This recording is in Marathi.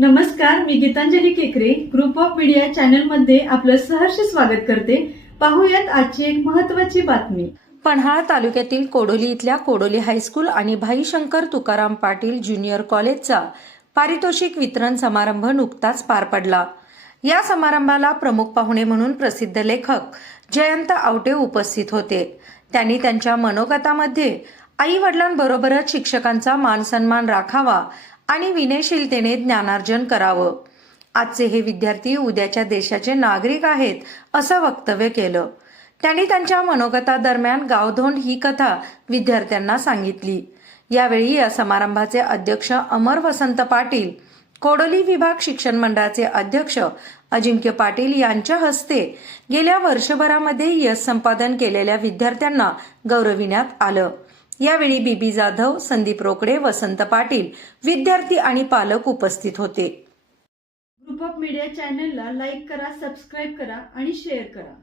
नमस्कार, मी गीतांजली केकरे ग्रुप ऑफ मीडिया चॅनल मध्ये आपलं सहर्ष स्वागत करते। पाहूयात आजची एक महत्त्वाची बातमी। पन्हाळा तालुक्यातील कोडोली इथल्या कोडोली हायस्कूल आणि भाई शंकर तुकाराम पाटील ज्युनियर कॉलेजचा पारितोषिक वितरण समारंभ नुकताच पार पडला। या समारंभाला प्रमुख पाहुणे म्हणून प्रसिद्ध लेखक जयंत आवटे उपस्थित होते। त्यांनी त्यांच्या मनोगतामध्ये आई वडिलांबरोबरच शिक्षकांचा मान सन्मान राखावा आणि विनयशीलतेने ज्ञानार्जन करावं। आजचे हे विद्यार्थी उद्याच्या देशाचे नागरिक आहेत असं वक्तव्य केलं। त्यांनी त्यांच्या मनोगतादरम्यान गावधोंड ही कथा विद्यार्थ्यांना सांगितली। यावेळी या समारंभाचे अध्यक्ष अमर वसंत पाटील, कोडोली विभाग शिक्षण मंडळाचे अध्यक्ष अजिंक्य पाटील यांच्या हस्ते गेल्या वर्षभरामध्ये यश संपादन केलेल्या विद्यार्थ्यांना गौरविण्यात आलं। यावेळी बीबी जाधव, संदीप रोकडे, वसंत पाटील, विद्यार्थी आणि पालक उपस्थित होते। ग्रुप ऑफ मीडिया चॅनलला लाईक करा, सबस्क्राईब करा आणि शेअर करा।